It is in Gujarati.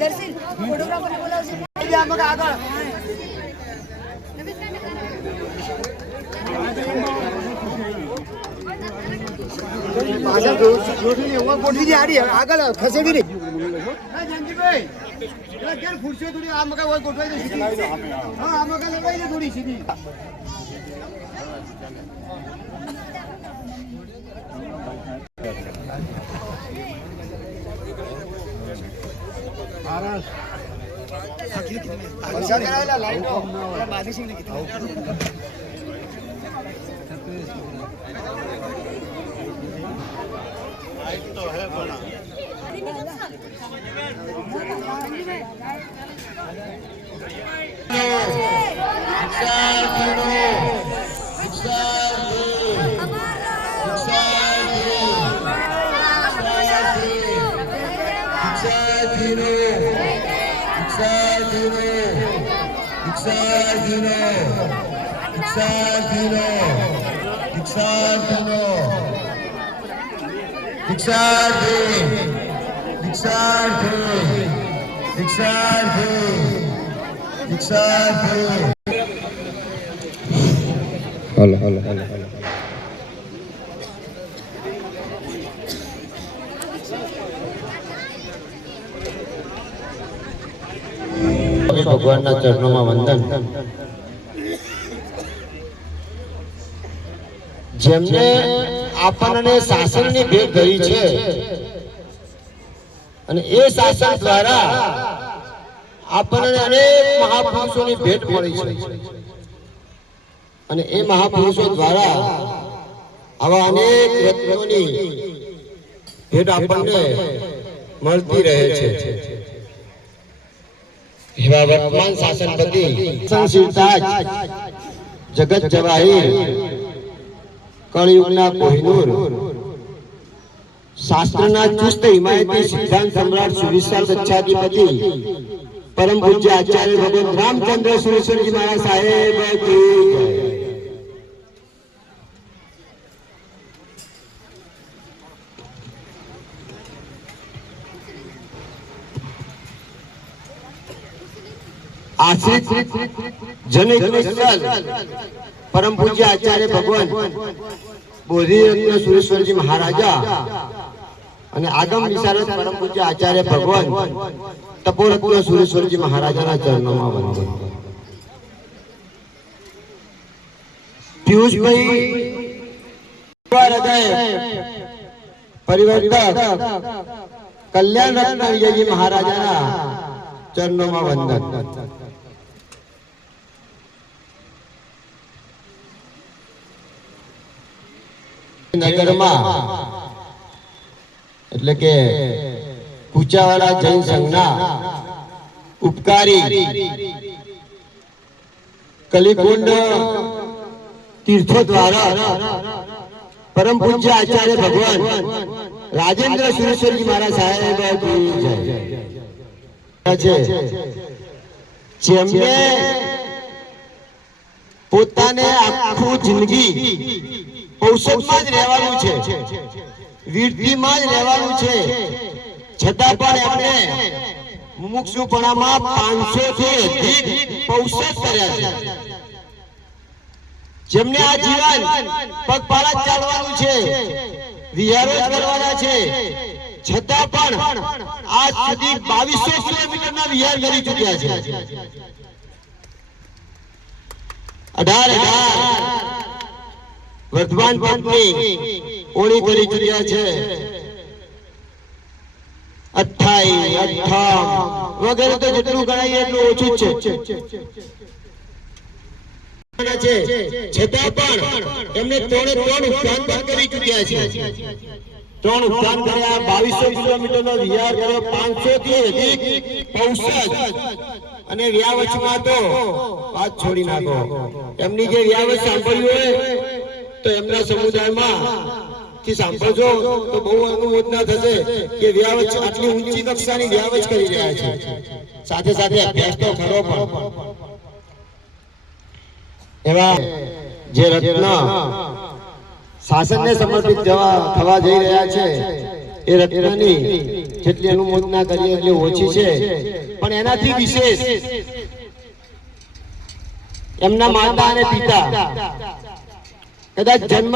દર્શન ફોટોગ્રાફરને બોલાવશે આગળ આગળ ખસેડી રહી જયંતિભાઈ ખુરશીઓ થોડી આ મકા હોય ગોઠવાઈ દે સીધી હા આ મકા લગાવી દે થોડી સીધી ભગવાનના ચરણોમાં વંદન. જેમને આપણને શાસનની ભેટ ધરી છે અને એ શાસન દ્વારા આપણને અનેક મહાપુરુષોની ભેટ મળી છે અને એ મહાપુરુષો દ્વારા આવા અનેક રત્નોની ભેટ આપણને મળતી રહે છે. એવા વર્તમાન શાસનપતિ સંશિવતાજ જગત જવાહીર કળયુગના કોહિનૂર શાસ્ત્રના ચુસ્ત હિમાયતી સિદ્ધાંત સમ્રાટ સુવિશાલ દક્ષાધિપતિ પરમ પૂજ્ય આચાર્ય ભગવાન રામચંદ્ર સુરેશ્વરજી મહારાજ સાહેબ કી જય. આશ્રિત જનહિતૈષી પરમ પૂજ્ય આચાર્ય ભગવાન બોધિરત્ન સુરેશ્વરજી મહારાજા અને આગમ વિશારદ પરમ પૂજ્ય આચાર્ય ભગવાન તપોરત્ન સુરેશ્વરજી મહારાજાના ચરણોમાં વંદન. પિયુષભાઈ હૃદય પરિવર્તક કલ્યાણ રત્ન વિજયજી મહારાજાના ચરણોમાં વંદન. નગરમાં એટલે કે કુચાવાડા જૈન સંઘના ઉપકારી કલિકુંડ તીર્થો દ્વારા પરમ પૂજ્ય આચાર્ય ભગવાન રાજેન્દ્ર સુરેશ્વરજી મહારાજ સાહેબ કી જય. જેમને પોતાને આખું જિંદગી ઔષધમાં જ રહેવાનું છે, વીરતીમાં જ રહેવાનું છે, છતાં પણ એમને મુમુક્ષુપણામાં 500 થી અધિક ઔષધ કર્યા છે. જેમને આ જીવન પગપાળા જ ચાલવાનું છે, વિહારો જ કરવાના છે, છતાં પણ આજ સુધી 2200 કિલોમીટરના વિહાર કરી ચૂક્યા છે. 18 વર્ધમાન પંથની ઓળી કરી ચૂક્યા છે. 28 વગેરે તો જેટલું ગણાય એટલું ઓછું જ છે. છતાં પણ એમને 3 ઉપધાન કરી ચૂક્યા છે. 3 ઉપધાન કર્યા, 2200 કિલોમીટરનો વિહાર કર્યો, 500 થી અધિક ઔષધ અને વ્યાવચમાં તો વાત છોડી નાખો. એમની જે વ્યાવચ સાંભળ્યું હોય તો એમના સમુદાયમાં થી સાંભળજો તો બહુ અનુમોદના થશે કે વ્યાવચ આટલી ઊંચી કક્ષાની વ્યાવચ કરી રહ્યા છે, સાથે સાથે અભ્યાસ તો ખરો પણ એવા જે રત્ન શાસનને સમર્પિત થવા જઈ રહ્યા છે એ રત્નની જેટલી અનુમોદના કરીએ એટલી ઓછી છે, પણ એનાથી વિશેષ એમના માતા અને પિતા કદાચ જન્મ